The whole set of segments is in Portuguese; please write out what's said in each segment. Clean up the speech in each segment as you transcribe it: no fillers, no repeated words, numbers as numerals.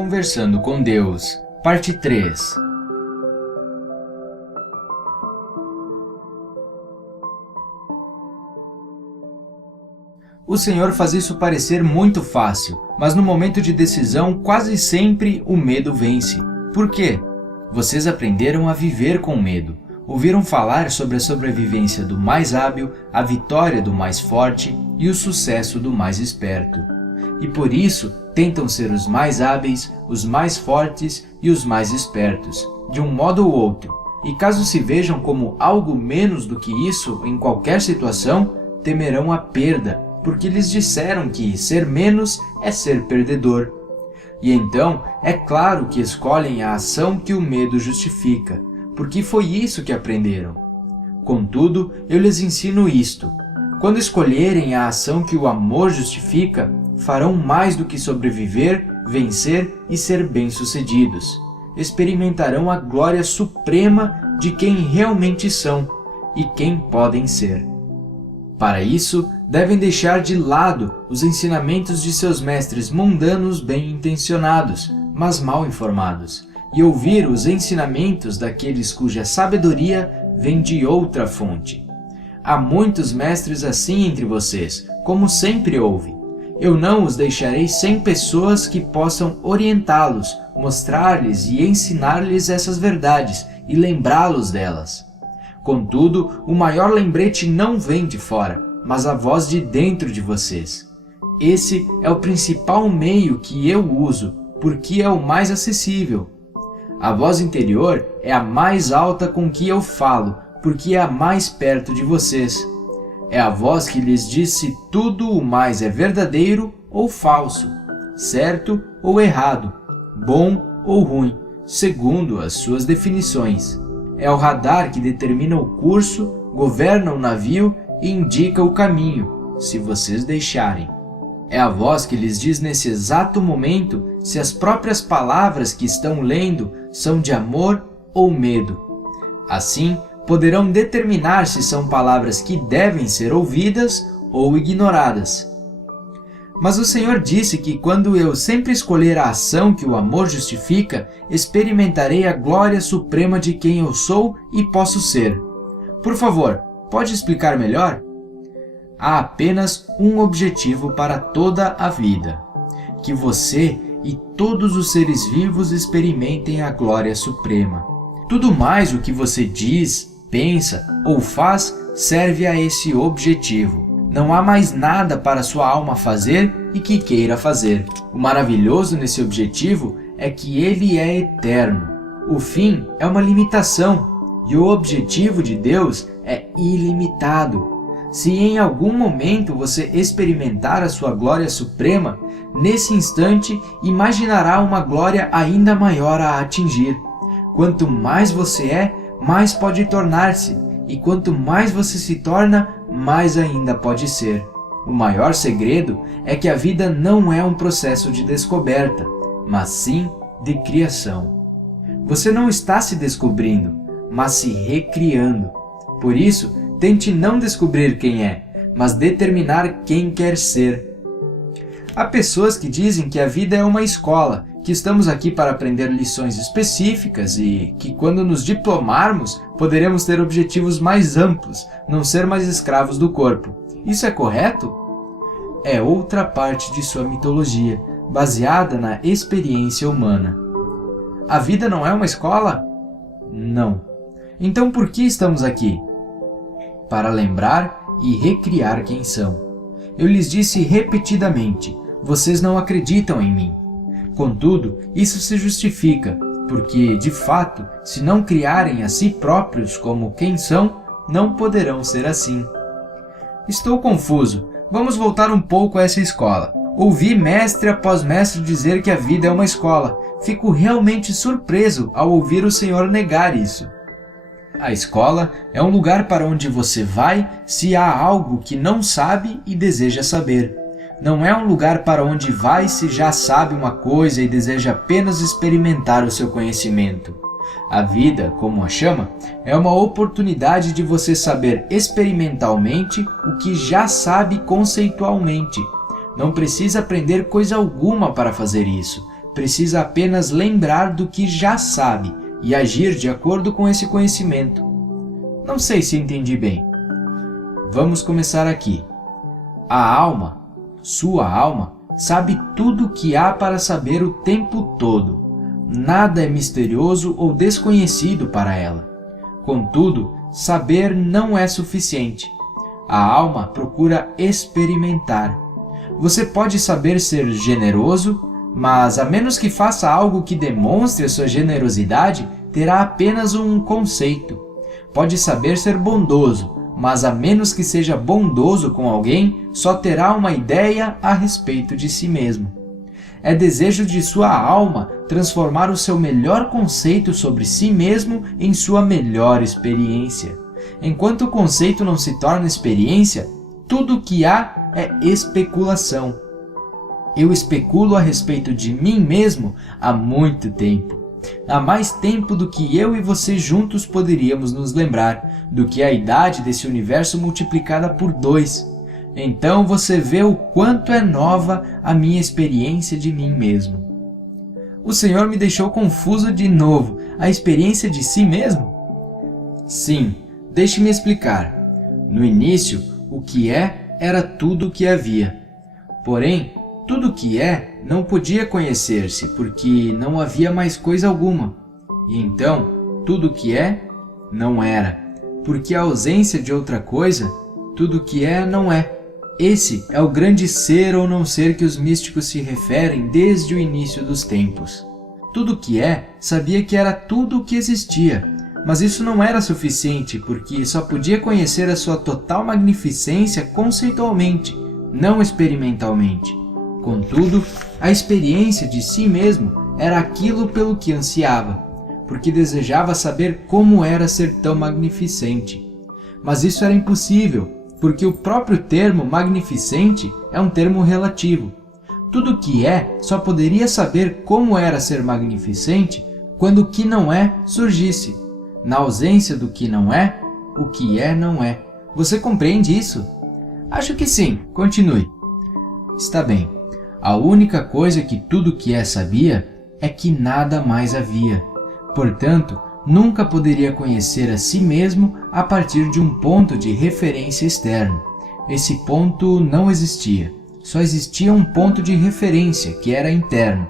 Conversando com Deus, parte 3. O Senhor faz isso parecer muito fácil, mas no momento de decisão quase sempre o medo vence. Por quê? Vocês aprenderam a viver com medo. Ouviram falar sobre a sobrevivência do mais hábil, a vitória do mais forte e o sucesso do mais esperto. E por isso tentam ser os mais hábeis, os mais fortes e os mais espertos, de um modo ou outro. E caso se vejam como algo menos do que isso em qualquer situação, temerão a perda, porque lhes disseram que ser menos é ser perdedor. E então, é claro que escolhem a ação que o medo justifica, porque foi isso que aprenderam. Contudo, eu lhes ensino isto. Quando escolherem a ação que o amor justifica, farão mais do que sobreviver, vencer e ser bem-sucedidos. Experimentarão a glória suprema de quem realmente são e quem podem ser. Para isso, devem deixar de lado os ensinamentos de seus mestres mundanos bem-intencionados, mas mal informados, e ouvir os ensinamentos daqueles cuja sabedoria vem de outra fonte. Há muitos mestres assim entre vocês, como sempre houve. Eu não os deixarei sem pessoas que possam orientá-los, mostrar-lhes e ensinar-lhes essas verdades e lembrá-los delas. Contudo, o maior lembrete não vem de fora, mas a voz de dentro de vocês. Esse é o principal meio que eu uso, porque é o mais acessível. A voz interior é a mais alta com que eu falo, porque é a mais perto de vocês. É a voz que lhes diz se tudo o mais é verdadeiro ou falso, certo ou errado, bom ou ruim, segundo as suas definições. É o radar que determina o curso, governa o navio e indica o caminho, se vocês deixarem. É a voz que lhes diz nesse exato momento se as próprias palavras que estão lendo são de amor ou medo. Assim, poderão determinar se são palavras que devem ser ouvidas ou ignoradas. Mas o Senhor disse que quando eu sempre escolher a ação que o amor justifica, experimentarei a glória suprema de quem eu sou e posso ser. Por favor, pode explicar melhor? Há apenas um objetivo para toda a vida: que você e todos os seres vivos experimentem a glória suprema. Tudo mais o que você diz, pensa ou faz serve a esse objetivo. Não há mais nada para sua alma fazer e que queira fazer. O maravilhoso nesse objetivo é que ele é eterno. O fim é uma limitação e o objetivo de Deus é ilimitado. Se em algum momento você experimentar a sua glória suprema, nesse instante imaginará uma glória ainda maior a atingir. Quanto mais você é, mais pode tornar-se, e quanto mais você se torna, mais ainda pode ser. O maior segredo é que a vida não é um processo de descoberta, mas sim de criação. Você não está se descobrindo, mas se recriando. Por isso, tente não descobrir quem é, mas determinar quem quer ser. Há pessoas que dizem que a vida é uma escola, que estamos aqui para aprender lições específicas e que quando nos diplomarmos poderemos ter objetivos mais amplos, não ser mais escravos do corpo. Isso é correto? É outra parte de sua mitologia, baseada na experiência humana. A vida não é uma escola? Não. Então por que estamos aqui? Para lembrar e recriar quem são. Eu lhes disse repetidamente: vocês não acreditam em mim. Contudo, isso se justifica, porque, de fato, se não criarem a si próprios como quem são, não poderão ser assim. Estou confuso. Vamos voltar um pouco a essa escola. Ouvi mestre após mestre dizer que a vida é uma escola. Fico realmente surpreso ao ouvir o Senhor negar isso. A escola é um lugar para onde você vai se há algo que não sabe e deseja saber. Não é um lugar para onde vai se já sabe uma coisa e deseja apenas experimentar o seu conhecimento. A vida, como a chama, é uma oportunidade de você saber experimentalmente o que já sabe conceitualmente. Não precisa aprender coisa alguma para fazer isso. precisa apenas lembrar do que já sabe e agir de acordo com esse conhecimento. Não sei se entendi bem. Vamos começar aqui. A alma, sua alma, sabe tudo o que há para saber o tempo todo. Nada é misterioso ou desconhecido para ela. Contudo, saber não é suficiente. A alma procura experimentar. Você pode saber ser generoso, mas a menos que faça algo que demonstre a sua generosidade, terá apenas um conceito. Pode saber ser bondoso, mas a menos que seja bondoso com alguém, só terá uma ideia a respeito de si mesmo. É desejo de sua alma transformar o seu melhor conceito sobre si mesmo em sua melhor experiência. Enquanto o conceito não se torna experiência, tudo o que há é especulação. Eu especulo a respeito de mim mesmo há muito tempo. Há mais tempo do que eu e você juntos poderíamos nos lembrar, do que a idade desse universo multiplicada por 2. Então você vê o quanto é nova a minha experiência de mim mesmo. O Senhor me deixou confuso de novo. A experiência de si mesmo? Sim, deixe-me explicar. No início, o que é era tudo o que havia. Porém, tudo o que é não podia conhecer-se, porque não havia mais coisa alguma. E então, tudo o que é não era, porque a ausência de outra coisa, tudo o que é não é. Esse é o grande ser ou não ser que os místicos se referem desde o início dos tempos. Tudo o que é sabia que era tudo o que existia, mas isso não era suficiente, porque só podia conhecer a sua total magnificência conceitualmente, não experimentalmente. Contudo, a experiência de si mesmo era aquilo pelo que ansiava, porque desejava saber como era ser tão magnificente. Mas isso era impossível, porque o próprio termo magnificente é um termo relativo. Tudo o que é só poderia saber como era ser magnificente quando o que não é surgisse. Na ausência do que não é, o que é não é. Você compreende isso? Acho que sim. Continue. Está bem. A única coisa que tudo que é sabia é que nada mais havia. Portanto, nunca poderia conhecer a si mesmo a partir de um ponto de referência externo. Esse ponto não existia. Só existia um ponto de referência, que era interno.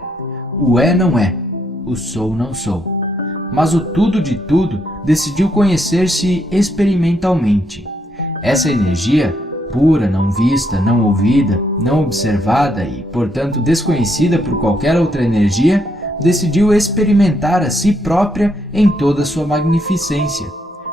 O é não é. O sou não sou. Mas o tudo de tudo decidiu conhecer-se experimentalmente. Essa energia, pura, não vista, não ouvida, não observada e, portanto, desconhecida por qualquer outra energia, decidiu experimentar a si própria em toda sua magnificência.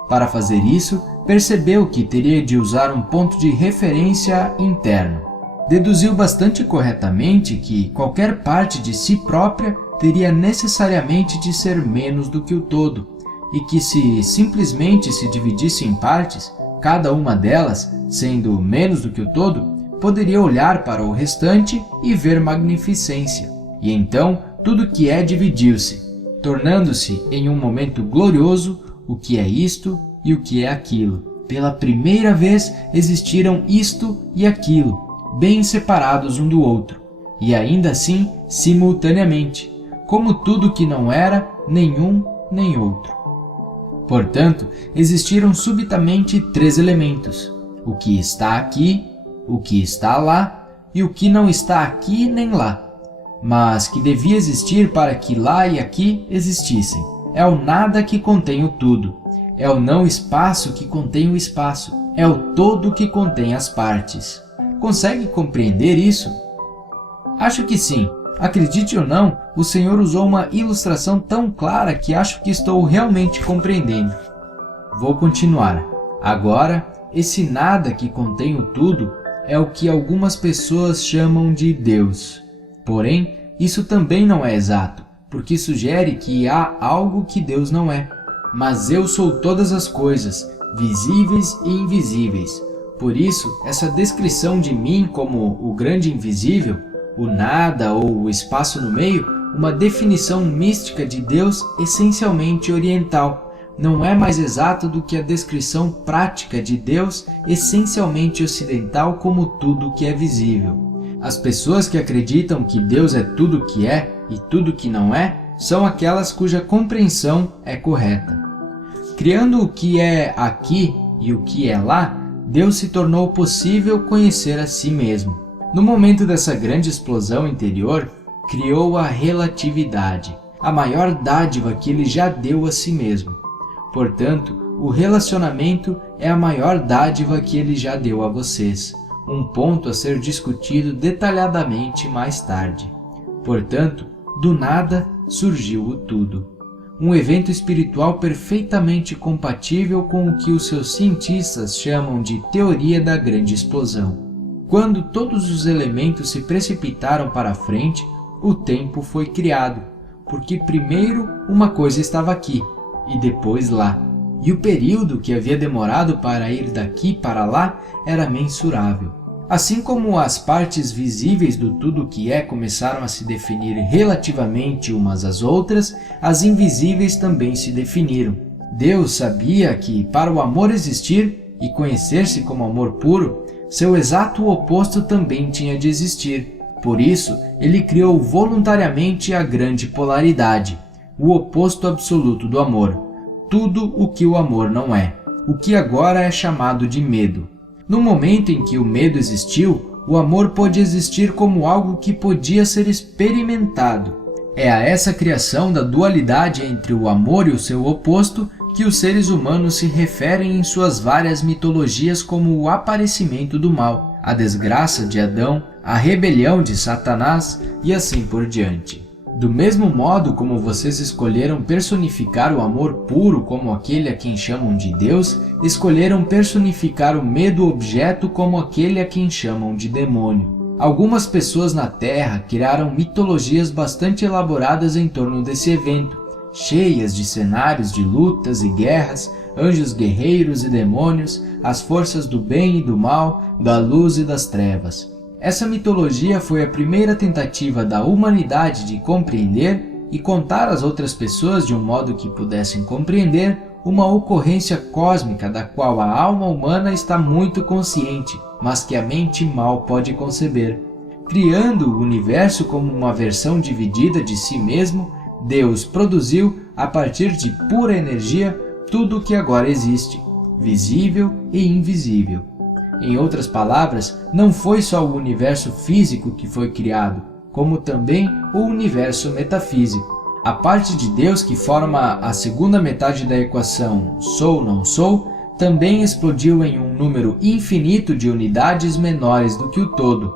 Para fazer isso, percebeu que teria de usar um ponto de referência interno. Deduziu bastante corretamente que qualquer parte de si própria teria necessariamente de ser menos do que o todo, e que se simplesmente se dividisse em partes, cada uma delas, sendo menos do que o todo, poderia olhar para o restante e ver magnificência. E então, tudo que é dividiu-se, tornando-se em um momento glorioso o que é isto e o que é aquilo. Pela primeira vez existiram isto e aquilo, bem separados um do outro, e ainda assim simultaneamente, como tudo que não era nenhum nem outro. Portanto, existiram subitamente 3 elementos: o que está aqui, o que está lá e o que não está aqui nem lá, mas que devia existir para que lá e aqui existissem. É o nada que contém o tudo, é o não espaço que contém o espaço, é o todo que contém as partes. Consegue compreender isso? Acho que sim. Acredite ou não, o Senhor usou uma ilustração tão clara que acho que estou realmente compreendendo. Vou continuar. Agora, esse nada que contém o tudo é o que algumas pessoas chamam de Deus. Porém, isso também não é exato, porque sugere que há algo que Deus não é. Mas eu sou todas as coisas, visíveis e invisíveis. Por isso, essa descrição de mim como o grande invisível, o nada ou o espaço no meio, uma definição mística de Deus essencialmente oriental, não é mais exato do que a descrição prática de Deus essencialmente ocidental como tudo que é visível. As pessoas que acreditam que Deus é tudo o que é, e tudo que não é são aquelas cuja compreensão é correta. Criando o que é aqui e o que é lá, Deus se tornou possível conhecer a si mesmo. No momento dessa grande explosão interior, criou a relatividade, a maior dádiva que Ele já deu a si mesmo. Portanto, o relacionamento é a maior dádiva que Ele já deu a vocês, um ponto a ser discutido detalhadamente mais tarde. Portanto, do nada surgiu o tudo. Um evento espiritual perfeitamente compatível com o que os seus cientistas chamam de teoria da grande explosão. Quando todos os elementos se precipitaram para a frente, o tempo foi criado, porque primeiro uma coisa estava aqui e depois lá. E o período que havia demorado para ir daqui para lá era mensurável. Assim como as partes visíveis do tudo que é começaram a se definir relativamente umas às outras, as invisíveis também se definiram. Deus sabia que, para o amor existir e conhecer-se como amor puro, seu exato oposto também tinha de existir. Por isso, Ele criou voluntariamente a grande polaridade, o oposto absoluto do amor, tudo o que o amor não é, o que agora é chamado de medo. No momento em que o medo existiu, o amor pôde existir como algo que podia ser experimentado. É a essa criação da dualidade entre o amor e o seu oposto que os seres humanos se referem em suas várias mitologias como o aparecimento do mal, a desgraça de Adão, a rebelião de Satanás e assim por diante. Do mesmo modo como vocês escolheram personificar o amor puro como aquele a quem chamam de Deus, escolheram personificar o medo objeto como aquele a quem chamam de demônio. Algumas pessoas na Terra criaram mitologias bastante elaboradas em torno desse evento, cheias de cenários de lutas e guerras, anjos guerreiros e demônios, as forças do bem e do mal, da luz e das trevas. Essa mitologia foi a primeira tentativa da humanidade de compreender e contar às outras pessoas de um modo que pudessem compreender uma ocorrência cósmica da qual a alma humana está muito consciente, mas que a mente mal pode conceber. Criando o universo como uma versão dividida de si mesmo, Deus produziu, a partir de pura energia, tudo o que agora existe, visível e invisível. Em outras palavras, não foi só o universo físico que foi criado, como também o universo metafísico. A parte de Deus que forma a segunda metade da equação sou-não sou, também explodiu em um número infinito de unidades menores do que o todo.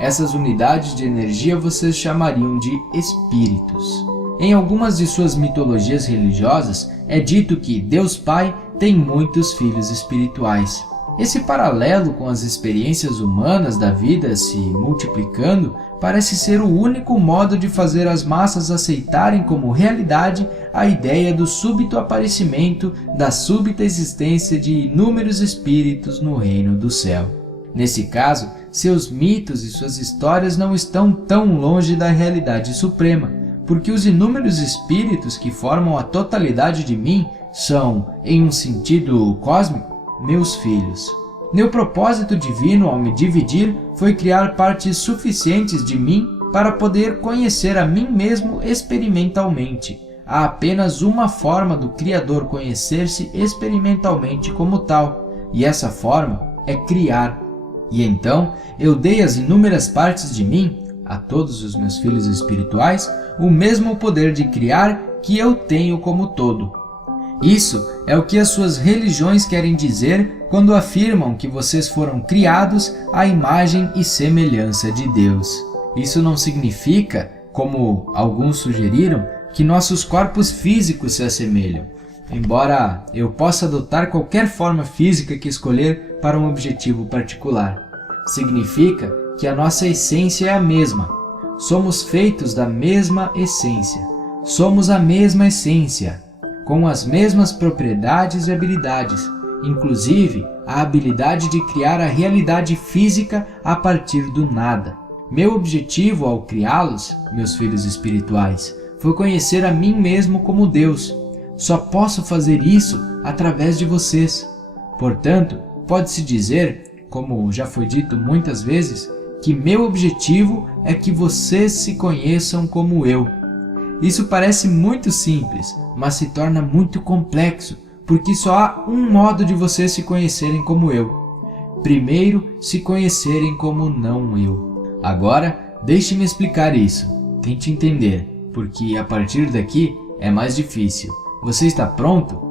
Essas unidades de energia vocês chamariam de espíritos. Em algumas de suas mitologias religiosas, é dito que Deus Pai tem muitos filhos espirituais. Esse paralelo com as experiências humanas da vida se multiplicando parece ser o único modo de fazer as massas aceitarem como realidade a ideia do súbito aparecimento, da súbita existência de inúmeros espíritos no reino do céu. Nesse caso, seus mitos e suas histórias não estão tão longe da realidade suprema, porque os inúmeros espíritos que formam a totalidade de mim são, em um sentido cósmico, meus filhos. Meu propósito divino ao me dividir foi criar partes suficientes de mim para poder conhecer a mim mesmo experimentalmente. Há apenas uma forma do Criador conhecer-se experimentalmente como tal, e essa forma é criar. E então eu dei às inúmeras partes de mim, a todos os meus filhos espirituais, o mesmo poder de criar que eu tenho como todo. Isso é o que as suas religiões querem dizer quando afirmam que vocês foram criados à imagem e semelhança de Deus. Isso não significa, como alguns sugeriram, que nossos corpos físicos se assemelham, embora eu possa adotar qualquer forma física que escolher para um objetivo particular. Significa que a nossa essência é a mesma. Somos feitos da mesma essência. Somos a mesma essência, com as mesmas propriedades e habilidades, inclusive a habilidade de criar a realidade física a partir do nada. Meu objetivo ao criá-los, meus filhos espirituais, foi conhecer a mim mesmo como Deus. Só posso fazer isso através de vocês. Portanto, pode-se dizer, como já foi dito muitas vezes, que meu objetivo é que vocês se conheçam como eu. Isso parece muito simples, mas se torna muito complexo, porque só há um modo de vocês se conhecerem como eu. Primeiro, se conhecerem como não eu. Agora, deixe-me explicar isso. Tente entender, porque a partir daqui é mais difícil. Você está pronto?